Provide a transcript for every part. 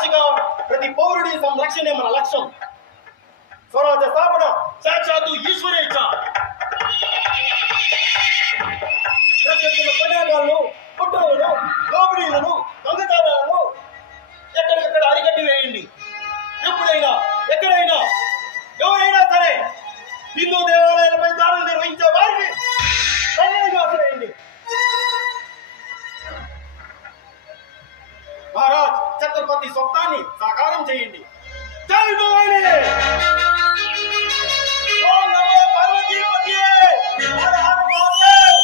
సాక్షిగా ప్రతి పౌరుడి సంరక్షణే మన లక్ష్యం. స్వరాజ్య స్థాపన సాక్షాత్తు ఈశ్వరేచ్ఛ. ప్రత్యర్థుల పన్యాగాలను, కుట్రలను, దోపిడీలను, దొంగతనాలను ఎక్కడికక్కడ అరికట్టి వేయండి. ఎప్పుడైనా ఎక్కడైనా ఎవరైనా సరే హిందూ దేవాలయాలపై దాడులు నిర్వహించే వారిని వేయండి. మహారాజ్ ఛత్రపతి స్వప్నాన్ని సాకారం చేయండి. జై భవానీ. ఓం నమో పార్వతీపతయే. హర హర మహాదేవ్.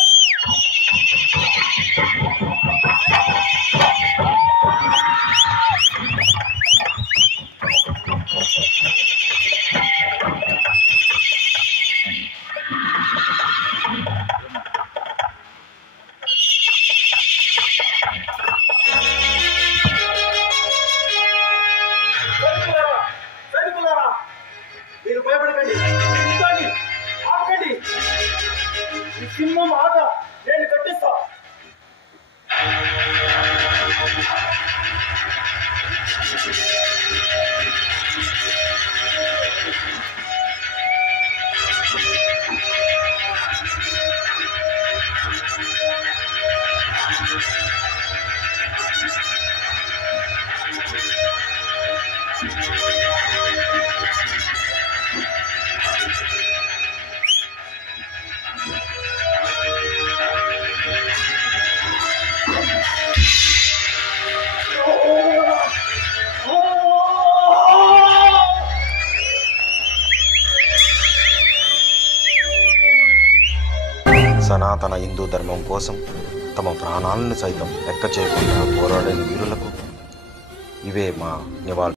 మీరు భయపడకండి, ఆపకండి. ఈ సింహం ఆట నేను కట్టిస్తా. సనాతన హిందూ ధర్మం కోసం తమ ప్రాణాలను సైతం లెక్క చేయకుండా పోరాడిన వీరులకు ఇవే మా నివాళులు.